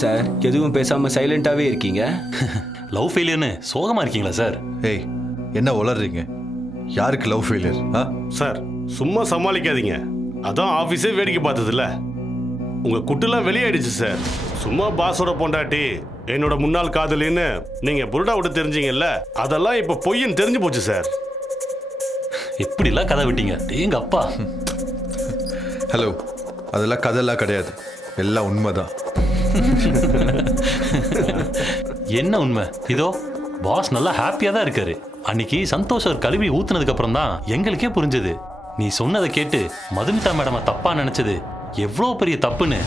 Sir எதுவும் பேசாம சைலண்டாவே இருக்கீங்க? லவ் ஃபெயிலியர்னு சோகமா இருக்கீங்களா சார்? ஏய், என்ன உளறீங்க? யாருக்கு லவ் ஃபெயிலியர்? சார் சும்மா சமாளிக்காதீங்க. அதான் ஆபீஸே வேடிக்கை பார்த்ததில்ல. உங்க குட்டுலாம் வெளியாயிடுச்சு சார். சும்மா பாஸோட பொண்டாட்டி என்னோட முன்னாள் காதலின்னு நீங்க புருடா விட்டு தெரிஞ்சீங்கல்ல, அதெல்லாம் இப்ப பொய்ன்னு தெரிஞ்சு போச்சு சார். எப்படிலாம் கதை விட்டீங்க? எங்க அப்பா. ஹலோ, அதெல்லாம் கதையெல்லாம் கிடையாது, எல்லாம் உண்மைதான். என்ன உண்மை? இதோ பாஸ் நல்லா ஹாப்பியா தான் இருக்காரு. அன்னைக்கு சந்தோஷ் ஒரு கழுவி ஊத்துனதுக்கு அப்புறம் தான் எங்களுக்கே புரிஞ்சது நீ சொன்னதை கேட்டு மதுமிதா மேடம தப்பா நினைச்சது எவ்வளவு பெரிய தப்புன்னு.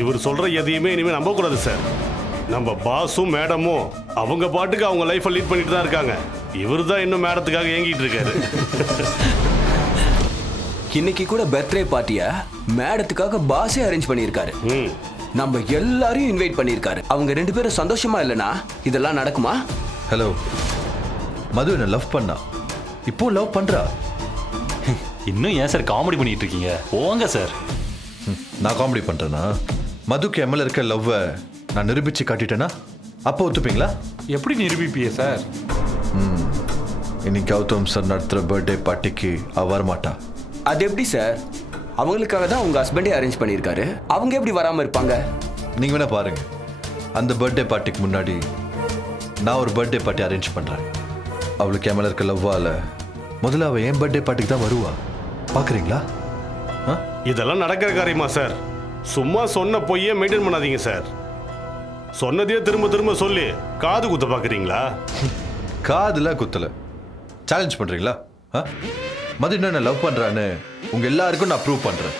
இவர் சொல்ற எதையுமே இனிமே நம்ப கூடாது சார். நம்ம பாஸும் மேடமும் அவங்க பாட்டுக்கு அவங்க லைஃபை லீட் பண்ணிட்டு தான் இருக்காங்க. இவர் தான் இன்னும் மேடத்துக்காக ஏங்கிட்டு இருக்காரு. இன்னைக்கு கூட பர்த்டே பார்ட்டிய மேடத்துக்காக பாஸே அரேஞ்ச் பண்ணியிருக்காரு. நம்ம எல்லாரையும் இன்வைட் பண்ணியிருக்காரு. அவங்க 2 பேரும் சந்தோஷமா இல்லைனா இதெல்லாம் நடக்குமா? ஹலோ, மது என்ன லவ் பண்ணா, இப்போ லவ் பண்றா. இன்னும் ஏன் சார் காமெடி பண்ணிட்டு இருக்கீங்க? போங்க சார். நான் காமெடி பண்றேனா? மதுக்கு எம்எல்ஏ இருக்க லவ்வை நான் நிரூபிச்சு காட்டிட்டேனா அப்போ ஒத்துப்பீங்களா? எப்படி நிரூபிப்பீங்க சார்? இன்னைக்கு கௌதம் சார் நடத்துகிற பர்த்டே பார்ட்டிக்கு அவ வரமாட்டா. அது எப்படி சார்? அவங்களுக்காக தான் உங்க ஹஸ்பண்டே அரேஞ்ச் பண்ணியிருக்காரு. அவங்க எப்படி வராம இருப்பாங்க? நீங்க வேணா பாருங்க, அந்த பர்த்டே பார்ட்டிக்கு முன்னாடி நான் ஒரு பர்த்டே பார்ட்டி அரேஞ்ச் பண்றேன். அவளுக்கு எம்எல்ஏ இருக்க லவ்வால முதல்ல அவள் என் பர்த்டே பார்ட்டிக்கு தான் வருவா. பார்க்குறீங்களா? இதெல்லாம் நடக்கிற காரியமா சார்? சும்மா சொன்ன பொய்யே மெயின்டைன் பண்ணாதீங்க சார். சொன்னதையே திரும்ப திரும்ப சொல்லி காது குத்த பார்க்குறீங்களா? காதுல குத்தல. சேலஞ்ச் பண்றீங்களா? மது என்ன லவ் பண்றான்னு உங்க எல்லாருக்கும் நான் ப்ரூவ் பண்றேன்.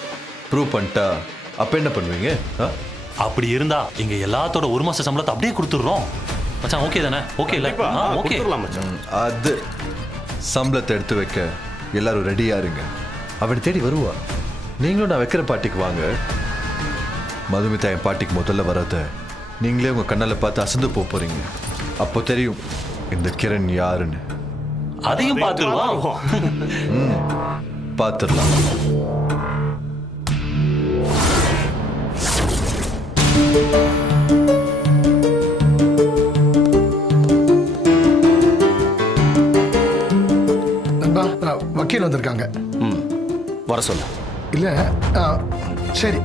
ப்ரூவ் பண்ணிட்டா அப்ப என்ன பண்ணுவீங்க? அப்படி இருந்தா எங்க எல்லாத்தோட 1 மாச சம்பளத்தை அப்படியே கொடுத்துடுறோம் மச்சான். ஓகே தானே? ஓகே இல்ல? ஓகே. அது சம்பளத்தை எடுத்து வைக்க எல்லாரும் ரெடியா இருங்க. அவனை தேடி வருவா. நீங்களும் நான் வைக்கிற பாட்டிக்கு வாங்க. மதுமிதா என் பாட்டிக்கு முதல்ல வராத நீங்களே உங்க கண்ணால பார்த்து அசந்து போறீங்க. அப்போ தெரியும் இந்த கிரண் யாருன்னு. அதையும் பார்த்துருவோம். பார்த்துடலாம். வக்கீல் வந்திருக்காங்க. வர சொல்ல. இல்ல, சரி.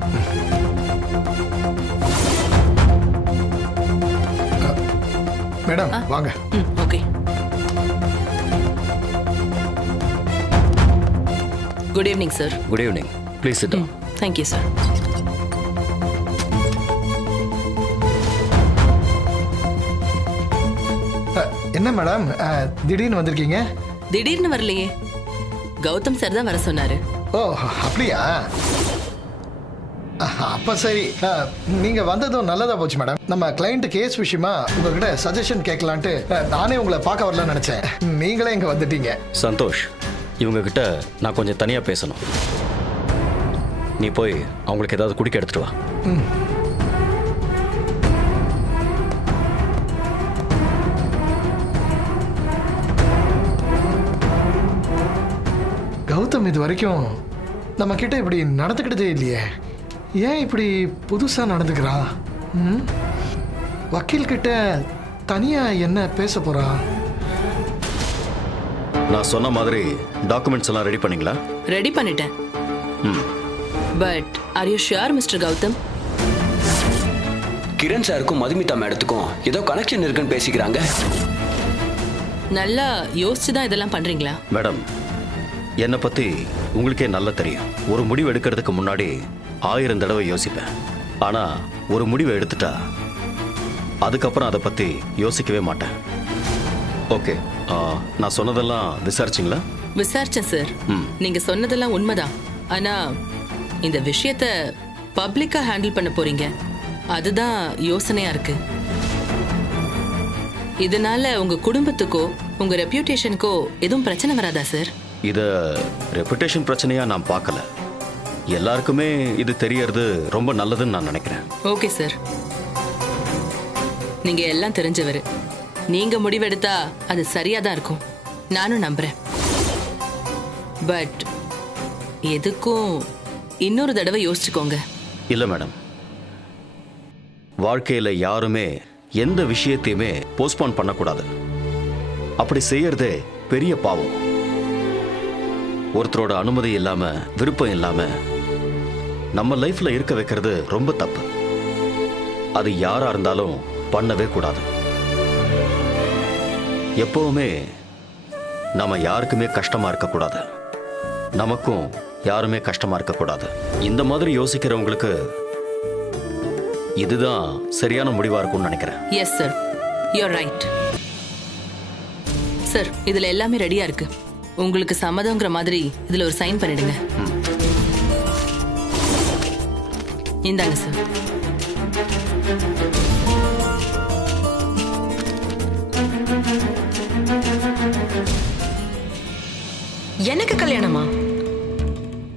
மேடம் வாங்க. Okay. Good evening sir. Good evening. Please sit down. Thank you sir. என்ன மேடம் திடீர்னு வந்திருக்கீங்க? திடீர்னு வரலையே, கௌதம் சார் தான் வர சொன்னாரு. ஓ அப்படியா? அப்ப சரி, நீங்க வந்ததும் நல்லதா போச்சு மேடம். நம்ம கிளைண்ட் கேஸ் விஷயமா உங்ககிட்ட சஜஷன் கேட்கலான்ட்டு நானே உங்களை பார்க்க வரலாம்னு நினைச்சேன். நீங்களே இங்க வந்துட்டீங்க. சந்தோஷ், இவங்க கிட்ட நான் கொஞ்சம் தனியா பேசணும். நீ போய் அவங்களுக்கு ஏதாவது குடிக்க எடுத்துட்டு வா. கௌதம் இது வரைக்கும் நம்ம கிட்ட இப்படி நடந்துக்கிட்டதே இல்லையே. ஏன் இப்படி புதுசா நடந்துக்கிறா? வக்கீல் கிட்ட தனியா என்ன பேச போறா? நான் சொன்ன மாதிரி டாக்குமெண்ட்ஸ் எல்லாம் ரெடி பண்ணீங்களா? ரெடி பண்ணிட்டேன். But are you sure mister Gautam? Kiran சாருக்கும் மதுமிதா மேடத்துக்கும் ஏதோ கனெக்ஷன் இருக்குன்னு பேசிக்கிறாங்க. நல்லா யோசிச்சு தான் இதெல்லாம் பண்றீங்களா? மேடம், என்னை பத்தி உங்களுக்கே நல்லா தெரியும். ஒரு முடிவு எடுக்கிறதுக்கு முன்னாடி 1000 தடவை யோசிப்பேன். ஆனா ஒரு முடிவை எடுத்துட்டா அதுக்கப்புறம் அதை பத்தி யோசிக்கவே மாட்டேன். ஓகே, நான் சொன்னதெல்லாம் விசாரிச்சிங்களா? விசாரிச்சேன் சார். நீங்க சொன்னதெல்லாம் உண்மைதான். ஆனா இந்த விஷயத்தை பப்ளிக்கா ஹேண்டில் பண்ண போறீங்க, அதுதான் யோசனையா இருக்கு. இதனால உங்க குடும்பத்துக்கோ உங்க ரெப்யூட்டேஷனுக்கோ எதுவும் பிரச்சனை வராதா சார்? இத ரெப்புடேஷன் பிரச்சனையா நான் பார்க்கல. எல்லாருக்குமே இது தெரியறது ரொம்ப நல்லதுன்னு நான் நினைக்கிறேன். ஓகே சார், நீங்க எல்லாம் தெரிஞ்சவர். நீங்க முடிவெடுத்தா அது சரியா தான் இருக்கும், நானும் நம்புறேன். பட் எதுக்கும் இன்னொரு தடவை யோசிச்சுக்கோங்க. இல்ல மேடம், வாழ்க்கையில யாருமே எந்த விஷயத்தையுமே போஸ்ட்போன் பண்ணக்கூடாது. அப்படி செய்யறதே பெரிய பாவம். ஒருத்தரோட அனுமதி இல்லாம, விருப்பம் இல்லாம நம்ம லைஃப்ல இருக்க வைக்கிறது ரொம்ப தப்பு. அது யாரா இருந்தாலும் பண்ணவே கூடாது. எப்பவுமே நம்ம யாருக்குமே கஷ்டமா இருக்கக்கூடாது, நமக்கும் யாருமே கஷ்டமா இருக்கக்கூடாது. இந்த மாதிரி யோசிக்கிறவங்களுக்கு இதுதான் சரியான முடிவா இருக்கும்னு நினைக்கிறேன். Yes sir, you're right. Sir, இதுல எல்லாமே ரெடியா இருக்கு. உங்களுக்கு சம்மதங்கிற மாதிரி இதுல ஒரு சைன் பண்ணிடுங்க. இந்தாங்க சார். எனக்கு கல்யாணமா?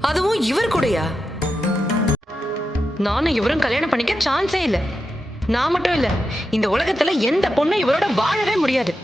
அதுவும் இவர் கூடயா? நானும் இவரும் கல்யாணம் பண்ணிக்க சான்ஸே இல்ல. நான் மட்டும் இல்ல, இந்த உலகத்துல எந்த பொண்ணும் இவரோட வாழவே முடியாது.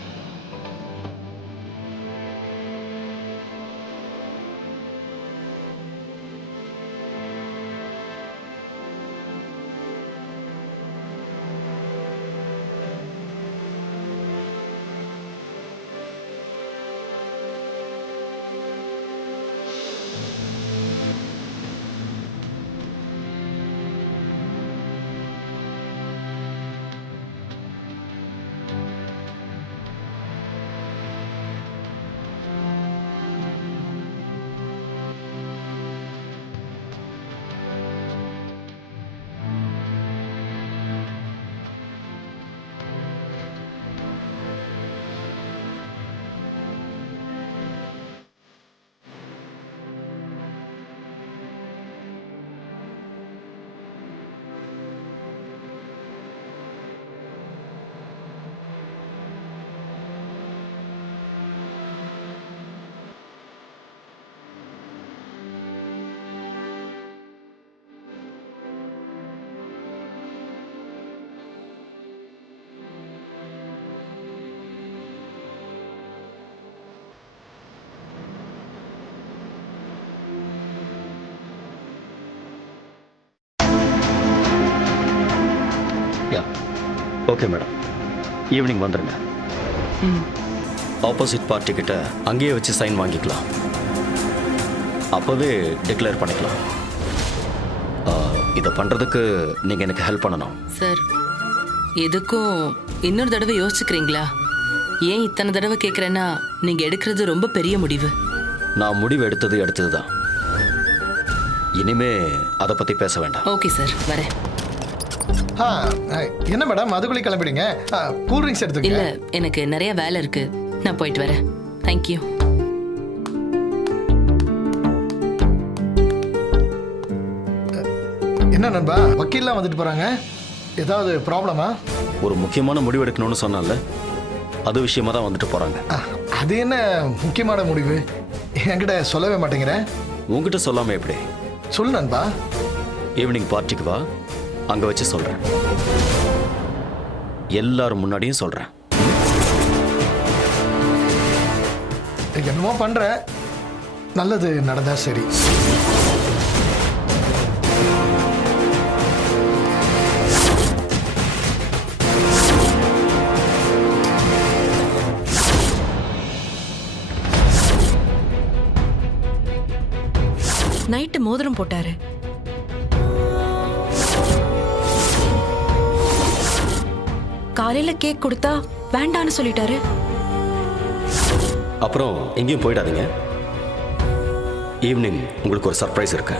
ஓகே மேடம், ஈவினிங் வந்துருங்க. ஆப்போசிட் பார்ட்டி கிட்ட அங்கேயே வச்சு சைன் வாங்கிக்கலாம். அப்போவே டிக்ளேர் பண்ணிக்கலாம். இதை பண்றதுக்கு நீங்க எனக்கு ஹெல்ப் பண்ணணும். சார், எதுக்கும் இன்னொரு தடவை யோசிச்சுக்கிறீங்களா? ஏன் இத்தனை தடவை கேட்குறேன்னா, நீங்க எடுக்கிறது ரொம்ப பெரிய முடிவு. நான் முடிவு எடுத்தது தான். இனிமே அதை பத்தி பேச வேண்டாம். ஓகே சார், வரேன். என்ன மேடம் அதுக்குள்ளே கிளம்பிடுங்க? கூல் ட்ரிங்க்ஸ் இல்ல, எடுத்துக்கங்க. எனக்கு நிறைய வேலை இருக்கு. நான் போயிட்டு வரேன். தேங்க்யூ. என்ன நண்பா, வக்கீல்லாம் வந்துட்டு போறாங்க. ஏதாவது ப்ராப்ளமா? ஒரு முக்கியமான முடிவு எடுக்கணும்னு சொன்னால அது விஷயமா தான் வந்துட்டு போறாங்க. அது என்ன முக்கியமான முடிவு? என்கிட்ட சொல்லவே மாட்டேங்கிறேன். உங்ககிட்ட சொல்லாம எப்படி? சொல்லு நண்பா. ஈவினிங் பார்ட்டிக்கு வா, அங்க வச்சு சொல்றேன். எல்லாரும் முன்னாடியும் சொல்றேன். என்னமோ பண்ற, நல்லது நடந்தா சரி. நைட்டு மோதிரம் போட்டாரு. காலையில கேக் கொடுத்தா வேண்டான்னு சொல்லிட்டாரு. அப்புறம் எங்கேயும் போயிடாதீங்க. ஈவினிங் உங்களுக்கு ஒரு சர்ப்ரைஸ் இருக்கு.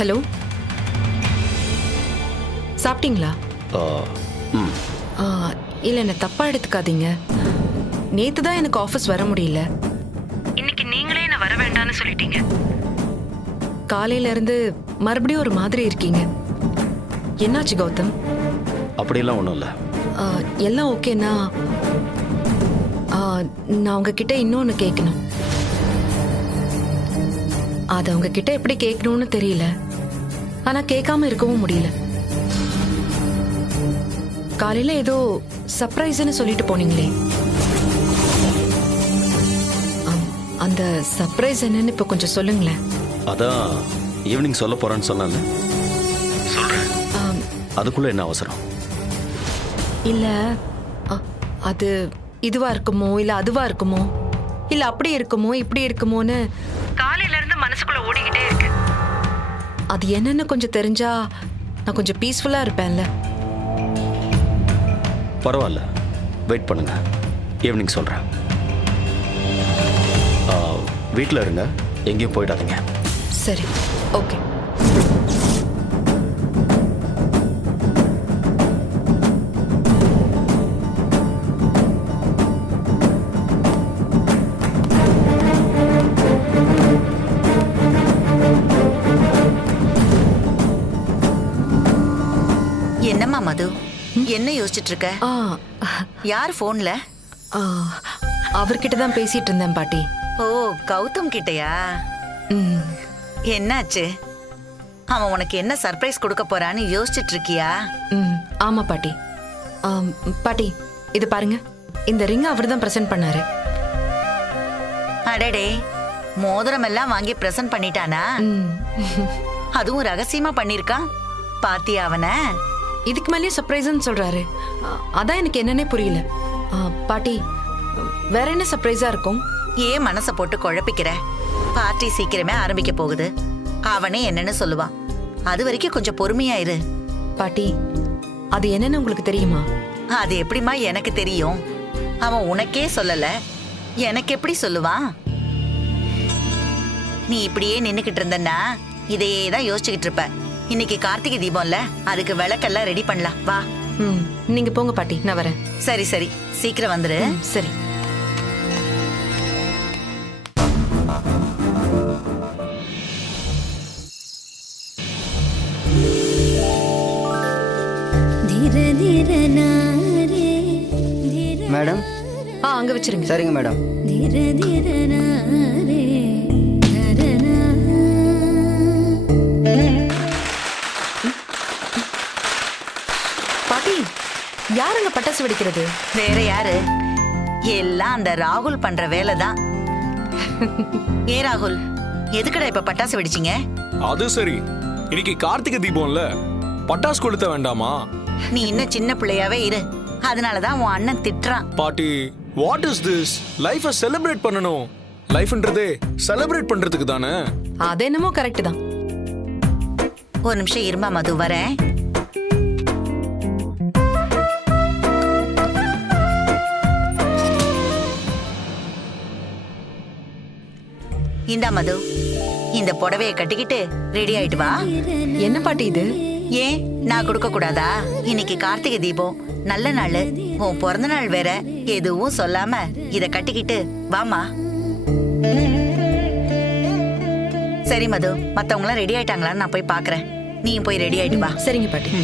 ஹலோ, சாப்பிட்டீங்களா? ம் இல்லை, என்ன தப்பா எடுத்துக்காதீங்க. நேத்து தான் எனக்கு ஆபீஸ் வர முடியல. இன்னைக்கு நீங்களே என்ன வர வேண்டாம்னு சொல்லிட்டீங்க. காலையில இருந்து மறுபடியும் ஒரு மாதிரி இருக்கீங்க. என்னாச்சு கௌதம்? அப்படியெல்லாம் ஒன்றும் இல்லை. எல்லாம் ஓகேனா நான் உங்ககிட்ட இன்னொன்னு கேட்கணும். அதை உங்ககிட்ட எப்படி கேட்கணும்னு தெரியல, ஆனா கேட்காம இருக்கவும் முடியல. காலையில ஏதோ சர்ப்ரைஸ்னு சொல்லிட்டு போனீங்களே, அந்த சர்ப்ரைஸ் என்னன்னு இப்ப கொஞ்சம் சொல்லுங்களேன். அதான் ஈவினிங் சொல்ல போறேன்னு சொன்னால சொல்றேன். அதுக்குள்ள என்ன அவசரம்? இல்ல அது இதுவா இருக்குமோ இல்ல அதுவா இருக்குமோ இல்ல அப்படி இருக்குமோ இப்படி இருக்குமோன்னு காலையில இருந்து மனசுக்குள்ள ஓடிக்கிட்டே இருக்கு. அது என்னன்னு கொஞ்சம் தெரிஞ்சா நான் கொஞ்சம் பீஸ்ஃபுல்லா இருப்பேன்ல. பரவாயில்ல, வெயிட் பண்ணுங்க, ஈவினிங் சொல்றேன். வீட்டில் இருங்க, எங்கேயும் போயிடாதீங்க. சரி, ஓகே. என்னம்மா மது, என்ன யோசிச்சுட்டு இருக்க? யார் போன்ல? அவர்கிட்ட தான் பேசிட்டு இருந்தேன் பாட்டி. ஓ, கௌதம் கிட்டயா? என்னாச்சு? அவன் உனக்கு என்ன சர்ப்ரைஸ் கொடுக்க போறான்னு யோசிச்சுட்டு இருக்கியா? ஆமா பாட்டி. பாட்டி இது பாருங்க, இந்த ரிங் அவர் தான் பிரசன்ட் பண்ணாரு. அடடே, மோதிரம் எல்லாம் வாங்கி பிரசன்ட் பண்ணிட்டானா? அதுவும் ரகசியமா பண்ணிருக்கான். பாத்தியா அவனை? இதுக்கு மேலேயே சர்ப்ரைஸ்ன்னு சொல்றாரு. அதான் எனக்கு என்னன்னே புரியல. பாட்டி, வேற என்ன சர்ப்ரைஸா இருக்கும்? ஏன் மனசை போட்டு குழப்பிக்கிற? பார்ட்டி சீக்கிரமே ஆரம்பிக்க போகுது. அவனே என்னன்னு சொல்லுவான். அது வரைக்கும் கொஞ்சம் பொறுமையா இரு. பாட்டி, அது என்னன்னு உங்களுக்கு தெரியுமா? அது எப்படிமா எனக்கு தெரியும்? அவன் உனக்கே சொல்லல, எனக்கு எப்படி சொல்லுவான்? நீ இப்படியே நின்னுக்கிட்டு இருந்தன்னா இதையே தான் யோசிச்சுக்கிட்டு இருப்ப. இன்னைக்கு கார்த்திகை தீபம்ல, அதுக்கு விளக்கெல்லாம் ரெடி பண்ணலாம். வா. நீங்க போங்க பாட்டி, நான் வரேன். சரி சரி, சீக்கிரம் வந்துரு. சரி. மேடம், அங்க வச்சிருங்க. சரிங்க மேடம். பாட்டி, யாருங்க பட்டாசு வெடிக்கிறது? வேற யாரு? எல்லாம் அந்த ராகுல் பண்ற வேலை தான். ஏ ராகுல், எதுக்குடா இப்ப பட்டாசு வெடிச்சீங்க? அது சரி, இன்னைக்கு கார்த்திகை தீபம்ல, பட்டாசு கொளுத்த வேண்டாமா? நீ இன்னும் சின்ன பிள்ளையாவே இரு, அதனாலதான் உன் அண்ணன் திட்டுறான். பாட்டி, வாட் இஸ் திஸ்? லைஃபை செலிப்ரேட் பண்ணணும். லைஃப்ன்றதே செலிப்ரேட் பண்றதுக்கு தானே. அது என்னமோ கரெக்ட் தான். ஒரு நிமிஷம் இருமா மது, வரேன். இந்தா மது, இந்த புடவைய கட்டிக்கிட்டு ரெடி ஆயிட்டு வா. என்ன பாட்டி இது? ஏன் நான் கொடுக்க கூடாதா? இன்னைக்கு கார்த்திகை தீபம், நல்ல நாள், உன் பிறந்த நாள் வேற. எதுவும் சொல்லாம இத கட்டிக்கிட்டு வாமா. சரி மது, மத்தவங்க எல்லாம் ரெடி ஆயிட்டாங்களான்னு நான் போய் பாக்குறேன். நீயும் போய் ரெடி ஆயிட்டு வா. சரிங்க பாட்டி.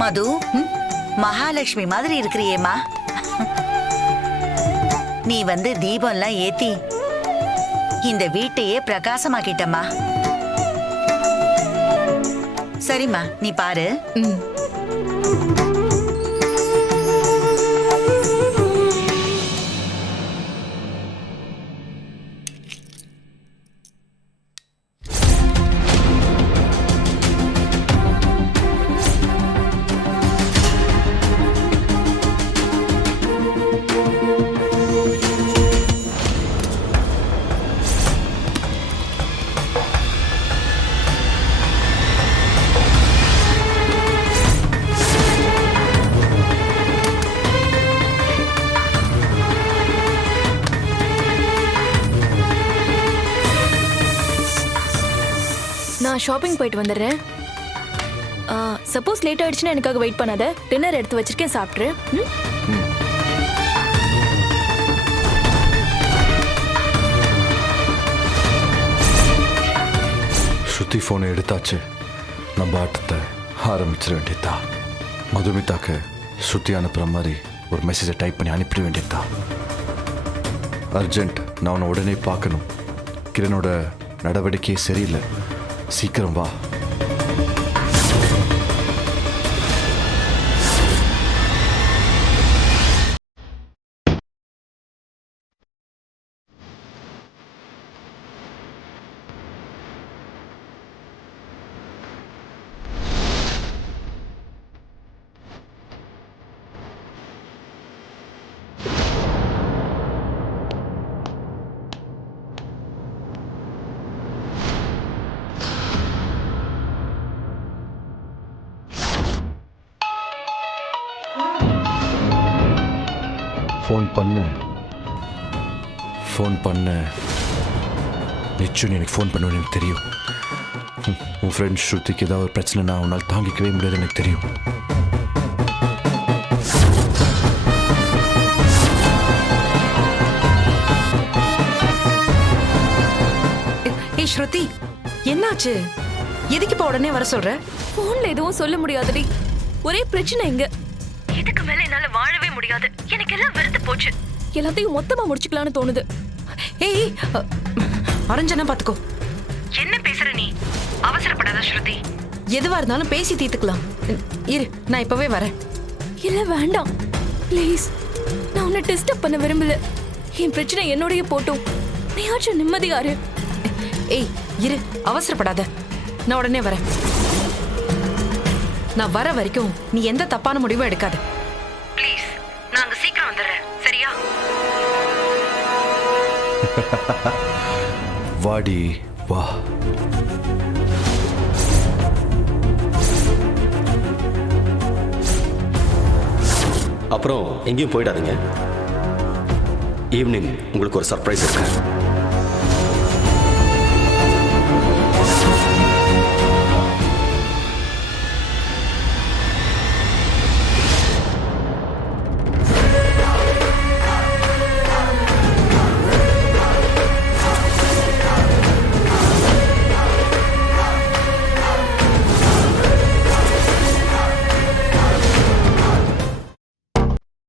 மது, மகாலட்சுமி மாதிரி இருக்கிறியேம்மா. நீ வந்து தீபம் எல்லாம் ஏத்தி இந்த வீட்டையே பிரகாசமாக்கிட்டம்மா. சரிம்மா, நீ பாரு. நான் ஷாப்பிங் போயிட்டு வந்துடுறேன். சப்போஸ் லேட் ஆயிடுச்சுன்னா எனக்காக வெயிட் பண்ணாத. டின்னர் எடுத்து வச்சிருக்கேன், சாப்பிட்ரு. ஸ்ருதி ஃபோனை எடுத்தாச்சு, நம்ம ஆட்டத்தை ஆரம்பிச்சிட வேண்டியதுதான். மதுமிதாக்கு ஸ்ருதி அனுப்புகிற மாதிரி ஒரு மெசேஜை டைப் பண்ணி அனுப்பிட வேண்டியதுதான். அர்ஜென்ட், நான் அவனை உடனே பார்க்கணும். கிரனோட நடவடிக்கையே சரியில்லை, சீக்கிரம் வா. ஃபோன் பண்ண நிச்சயம் எனக்கு ஃபோன் பண்ணுவேன்னு எனக்கு தெரியும். உன் ஃப்ரெண்ட் ஸ்ருதிக்கு ஏதாவது ஒரு பிரச்சனைனா உன்னால் தாங்கிக்கவே முடியாது எனக்கு தெரியும். ஏய் ஸ்ருதி, என்னாச்சு? எதுக்கு இப்ப உடனே வர சொல்ற? போன்ல எதுவும் சொல்ல முடியாதுடி. ஒரே பிரச்சனை இங்க. இதுக்கு மேல என்னால வாழவே முடியாது. எனக்கு எல்லாம் வெறுத்து போச்சு. எல்லாத்தையும் மொத்தமா முடிச்சுக்கலாம்னு தோணுது. ஏய் அரஞ்சனா பாத்துக்கோ. என்ன பேசுற நீ? அவசரப்படாத ஸ்ருதி. எதுவா இருந்தாலும் பேசி தீர்த்துக்கலாம். இரு, நான் இப்பவே வரேன். இல்ல வேண்டாம் ப்ளீஸ். நான் உன்னை டிஸ்டர்ப் பண்ண விரும்பல. என் பிரச்சனை என்னோடய போட்டும். நீயாச்சும் நிம்மதியாரு. ஏய் இரு, அவசரப்படாத. நான் உடனே வரேன். நான் வர வரைக்கும் நீ எந்த தப்பான முடிவும் எடுக்காத. ப்ளீஸ், நாங்க சீக்கிரம் வந்துடுறேன். சரியா? வாடி வா. அப்புறம் எங்கேயும் போயிடாதீங்க. ஈவினிங் உங்களுக்கு ஒரு சர்ப்ரைஸ் இருக்கு.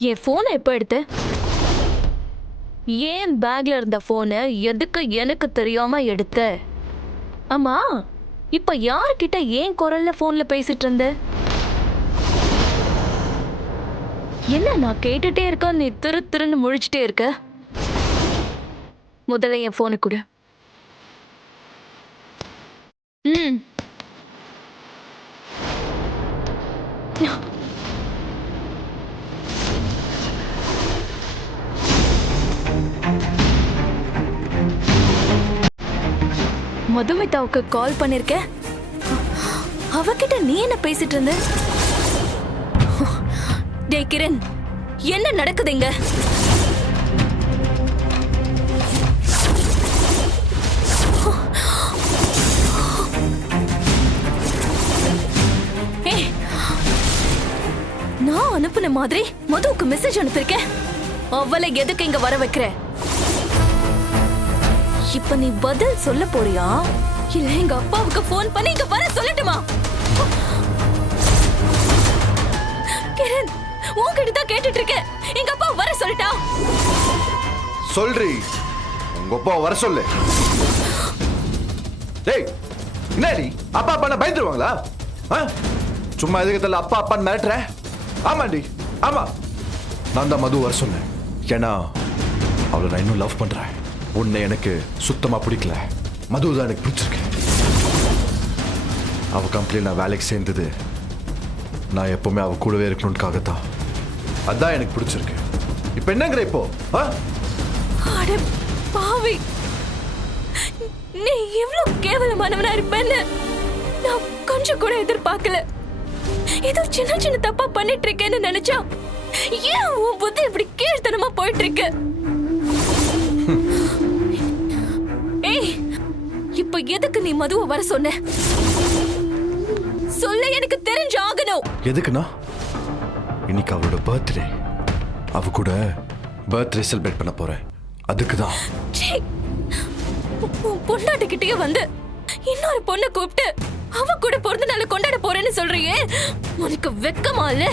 என் போனை எப்போ எடுத்த? ஏன் பேக்ல இருந்த போனை எதுக்கு எனக்கு தெரியாம எடுத்த? ஆமா, இப்ப யார்கிட்ட ஏன் குரல்ல போன்ல பேசிட்டு இருந்த? என்ன நான் கேட்டுட்டே இருக்க, நீ திருன்னு முழிச்சிட்டே இருக்க? முதல்ல என் போனை கொடு. மதுமிதாவுக்கு கால் பண்ணிருக்க. அவகிட்ட நீ என்ன பேசிட்டு இருந்த? டேய் கிரண், என்ன நடக்குதுங்க? நான் அனுப்புன மாதிரி மதுவுக்கு மெசேஜ் அனுப்பிருக்கேன். அவளை எதுக்கு இங்க வர வைக்கிற? இப்ப நீ பதில் சொல்ல போறியா இல்ல எங்க அப்பாவுக்கு போன் பண்ணி இங்க வர சொல்லட்டுமா? கிரண், உன்கிட்ட தான் கேட்டுட்டு இருக்கேன். எங்க அப்பா வர சொல்லட்டா? சொல்றி, உங்க அப்பா வர சொல்லு. டேய், என்னடி அப்பா அப்பா பயந்துருவாங்களா? சும்மா எதுக்கு தெரியல அப்பா அப்பான்னு மிரட்டுற? ஆமாண்டி, ஆமா. நான் தான் மது வர சொன்னேன். ஏன்னா அவளை நான் இன்னும் லவ் பண்றேன். உன்னை எனக்கு சுத்தமா பிடிக்கல. மது தான் எனக்கு பிடிச்சிருக்கு. அவ கம்பெனியில் நான் வேலைக்கு சேர்ந்தது நான் எப்பவுமே அவ கூடவே இருக்கணும்னுக்காகத்தான். அதான் எனக்கு பிடிச்சிருக்கு. இப்ப என்னங்கிற இப்போ? அட பாவி, நீ எவ்வளவு கேவலமானவனா இருப்பேன்னு நான் கொஞ்சம் கூட எதிர்பார்க்கல. ஏதோ சின்ன சின்ன தப்பா பண்ணிட்டு இருக்கேன்னு நினைச்சா ஏன் உன் புத்தி இப்படி கீழ்த்தனமா போயிட்டு இருக்கு? ஏய், இப்ப அப்ப எதுக்கு நீ மதுவை வர சொன்ன? சொல்ல, எனக்கு தெரிஞ்சு ஆகணும். எதுக்குண்ணா? இன்னைக்கு அவளோட பர்த்டே. அவ கூட பர்த்டே செலிப்ரேட் பண்ண போறேன். அதுக்கு தான். பொண்டாட்டிக்கிட்டே வந்து இன்னொரு பொண்ணை கூப்பிட்டு அவ கூட பிறந்த நாள் கொண்டாட போறேன்னு சொல்றியே, உனக்கு வெக்கமா இல்ல?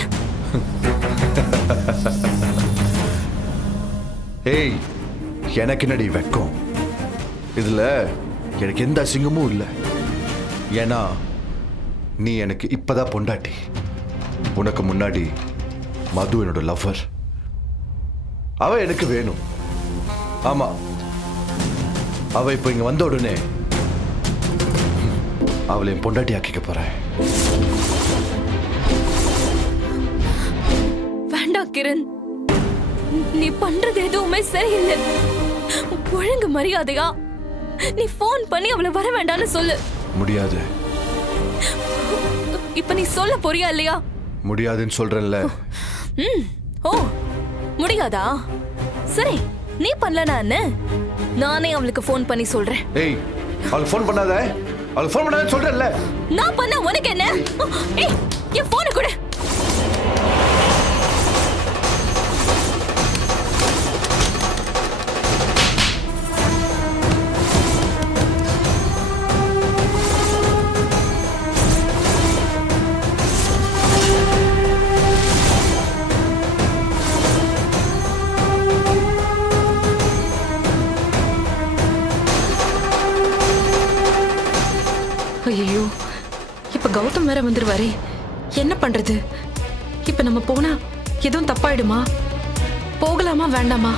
ஏய், எனக்கு என்னடி வெக்கம்? இதுல எனக்கு எந்த அசிங்கமும் இல்லை. ஏன்னா நீ எனக்கு இப்பதான் பொண்டாட்டி. உனக்கு முன்னாடி மது என்னோட லவ்வர். அவ எனக்கு வேணும். ஆமா, அவ இப்ப இங்க வந்த உடனே அவளை என் பொண்டாட்டி ஆக்கிக்க போறேன். வேண்டாம் கிரண், நீ பண்றது எதுவுமே சரியில்லை. ஒழுங்கு மரியாதையா நீ போன் பண்ணி அவளை வர வேண்டாம்னு சொல்லு. முடியாது. இப்ப நீ சொல்ல போறியா இல்லையா? முடியாதுன்னு சொல்றேன்ல. ஓ, முடியாதா? சரி, நீ பண்ணலனா என்ன? நானே அவளுக்கு போன் பண்ணி சொல்றேன். ஏய், அவளுக்கு ஃபோன் பண்ணாத. அவளுக்கு ஃபோன் பண்ணாத சொல்றேன்ல. நான் பண்ண உனக்கு என்ன? ஏய், என் போனை கொடு. ஐயோ, இப்ப கௌதம் வேற வந்துருவாரே, என்ன பண்றது? இப்ப நம்ம போனா எதுவும் தப்பாயிடுமா? போகலாமா வேண்டாமா?